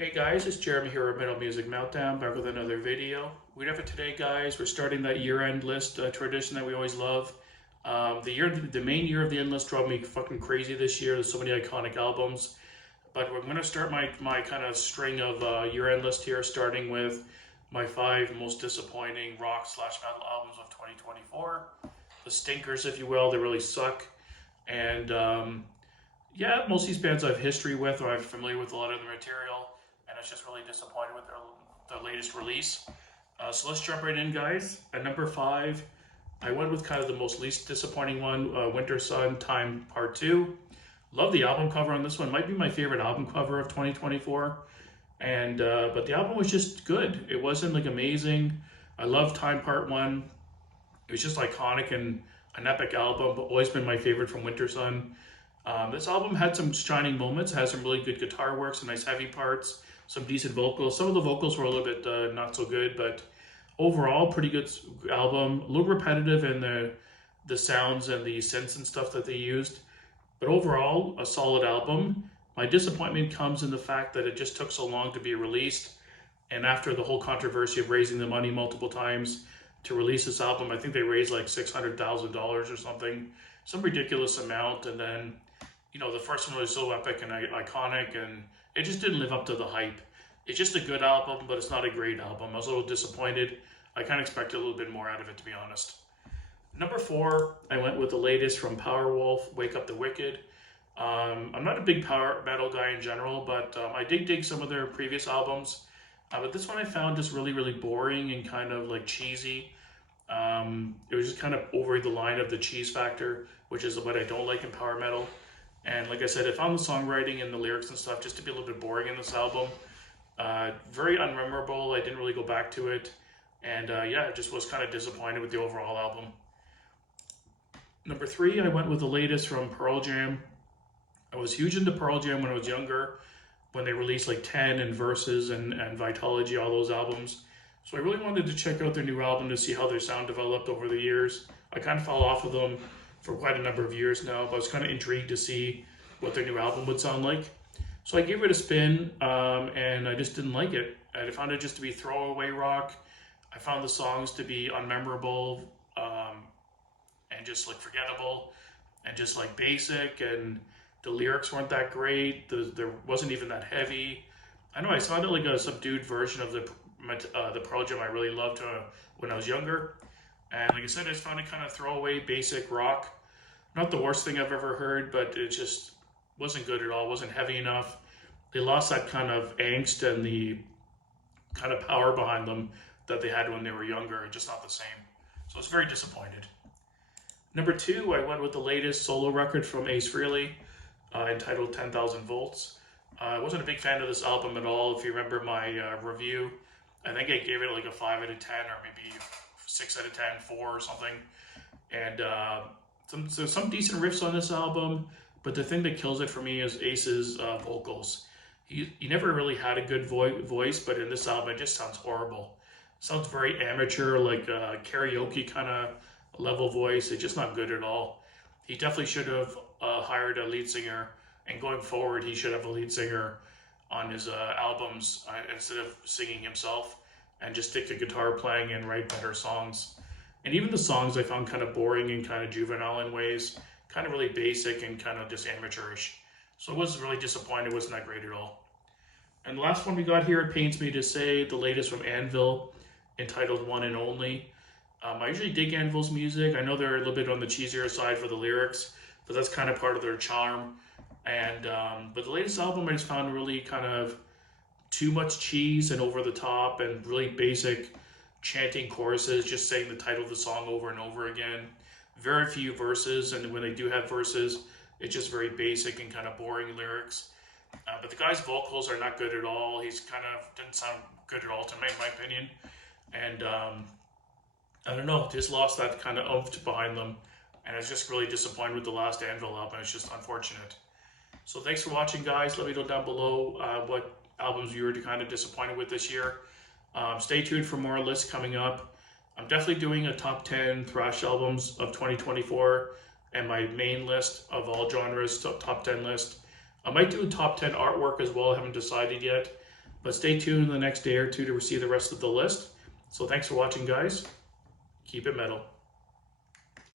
Hey guys, it's Jeremy here at Metal Music Meltdown, back with another video. We have it today, guys. We're starting that year-end list tradition that we always love. The main year of the end list drove me fucking crazy this year. There's so many iconic albums, but we're gonna start my kind of string of year-end list here, starting with my 5 most disappointing rock/metal albums of 2024. The stinkers, if you will. They really suck, and yeah, most of these bands I have history with, or I'm familiar with a lot of the material, and I was just really disappointed with their latest release. So let's jump right in, guys. At number 5, I went with kind of the most least disappointing one, Winter Sun Time Part 2. Love the album cover on this one. Might be my favorite album cover of 2024. And but the album was just good. It wasn't like amazing. I love Time Part 1. It was just iconic and an epic album, but always been my favorite from Winter Sun. This album had some shining moments, has some really good guitar work, some nice heavy parts, some decent vocals. Some of the vocals were a little bit not so good, but overall, pretty good album. A little repetitive in the sounds and the synths and stuff that they used, but overall, a solid album. My disappointment comes in the fact that it just took so long to be released, and after the whole controversy of raising the money multiple times to release this album, I think they raised like $600,000 or something, some ridiculous amount, and then the first one was so epic and iconic, and it just didn't live up to the hype. It's just a good album, but it's not a great album. I was a little disappointed. I kind of expected a little bit more out of it, to be honest. Number 4, I went with the latest from Powerwolf, Wake Up the Wicked. I'm not a big power metal guy in general, but I dig some of their previous albums. But this one I found just really, really boring and kind of like cheesy. It was just kind of over the line of the cheese factor, which is what I don't like in power metal. And like I said, I found the songwriting and the lyrics and stuff just to be a little bit boring in this album. Very unmemorable. I didn't really go back to it. And yeah, I just was kind of disappointed with the overall album. Number 3, I went with the latest from Pearl Jam. I was huge into Pearl Jam when I was younger, when they released like 10 and Versus and Vitology, all those albums. So I really wanted to check out their new album to see how their sound developed over the years. I kind of fell off of them for quite a number of years now, but I was kind of intrigued to see what their new album would sound like. So I gave it a spin, and I just didn't like it. I found it just to be throwaway rock. I found the songs to be unmemorable, and just like forgettable, and just like basic, and the lyrics weren't that great. There wasn't even that heavy. I know I sounded like a subdued version of the Pearl Jam I really loved when I was younger. And like I said, I just found it kind of throwaway, basic rock. Not the worst thing I've ever heard, but it just wasn't good at all. It wasn't heavy enough. They lost that kind of angst and the kind of power behind them that they had when they were younger. Just not the same. So I was very disappointed. Number 2, I went with the latest solo record from Ace Frehley, entitled 10,000 Volts. I wasn't a big fan of this album at all. If you remember my review, I think I gave it like a 5 out of 10, or maybe 6 out of 10, 4 or something. And some decent riffs on this album, but the thing that kills it for me is Ace's vocals. He never really had a good voice, but in this album it just sounds horrible. It sounds very amateur, like karaoke kind of level voice. It's just not good at all. He definitely should have hired a lead singer, and going forward he should have a lead singer on his albums instead of singing himself, and just stick to guitar playing and write better songs. And even the songs I found kind of boring and kind of juvenile in ways, kind of really basic and kind of just amateurish. So I was really disappointed. It wasn't that great at all. And the last one we got here, it pains me to say, the latest from Anvil, entitled One and Only. I usually dig Anvil's music. I know they're a little bit on the cheesier side for the lyrics, but that's kind of part of their charm. And but the latest album I just found really kind of too much cheese and over the top, and really basic chanting choruses, just saying the title of the song over and over again. Very few verses, and when they do have verses, it's just very basic and kind of boring lyrics. But the guy's vocals are not good at all. He's kind of didn't sound good at all to me, in my opinion. And I don't know, just lost that kind of oomph behind them. And I was just really disappointed with the last Anvil album. It's just unfortunate. So thanks for watching, guys. Let me know down below what albums you were kind of disappointed with this year. Stay tuned for more lists coming up. I'm definitely doing a top 10 thrash albums of 2024, and my main list of all genres, top 10 list. I might do a top 10 artwork as well. I haven't decided yet. But stay tuned in the next day or two to receive the rest of the list. So thanks for watching, guys. Keep it metal.